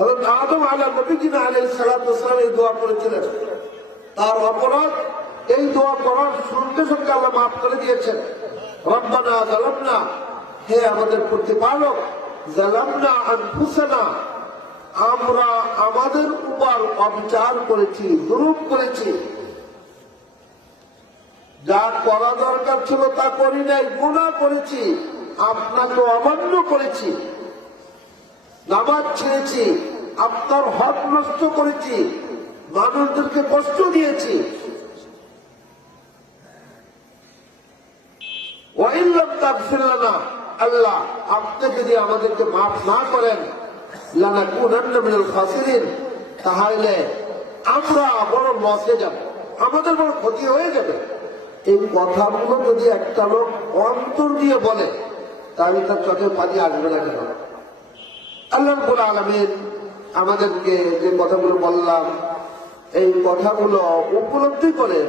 হযরত আদম আলাইহিস সালাম এই দোয়া করেছিলেন। তার অপরাধ এই দোয়া করার সঙ্গে সঙ্গে আল্লাহ মাফ করে দিয়েছেন। রব্বানা যালামনা, হে আমাদের প্রতিপালক, যালামনা আনফুসানা, আমরা আমাদের উপর অবিচার করেছি, জুলুম করেছি। যা করা দরকার ছিল তা করি নাই, গুনাহ করেছি, আপনাকে অমান্য করেছি, নামাজ ছেড়েছি, আপনার হক নষ্ট করেছি, মানুষদেরকে কষ্ট দিয়েছি। ওয়াইল্লাম তাগফির লানা, আল্লাহ আপনি যদি আমাদেরকে মাফ না করেন, লানাকুনান্না মিনাল খাসিরিন, তাহলে আমরা বড় লসে যাব, আমাদের বড় ক্ষতি হয়ে যাবে। এই কথাগুলো যদি একটা লোক অন্তর দিয়ে বলে, তাহলে তার চোখের পানি আসবে না কেন? আল্লাহ রাব্বুল আলামিন আমাদেরকে যে কথাগুলো বললাম, এই কথাগুলো উপলব্ধি করে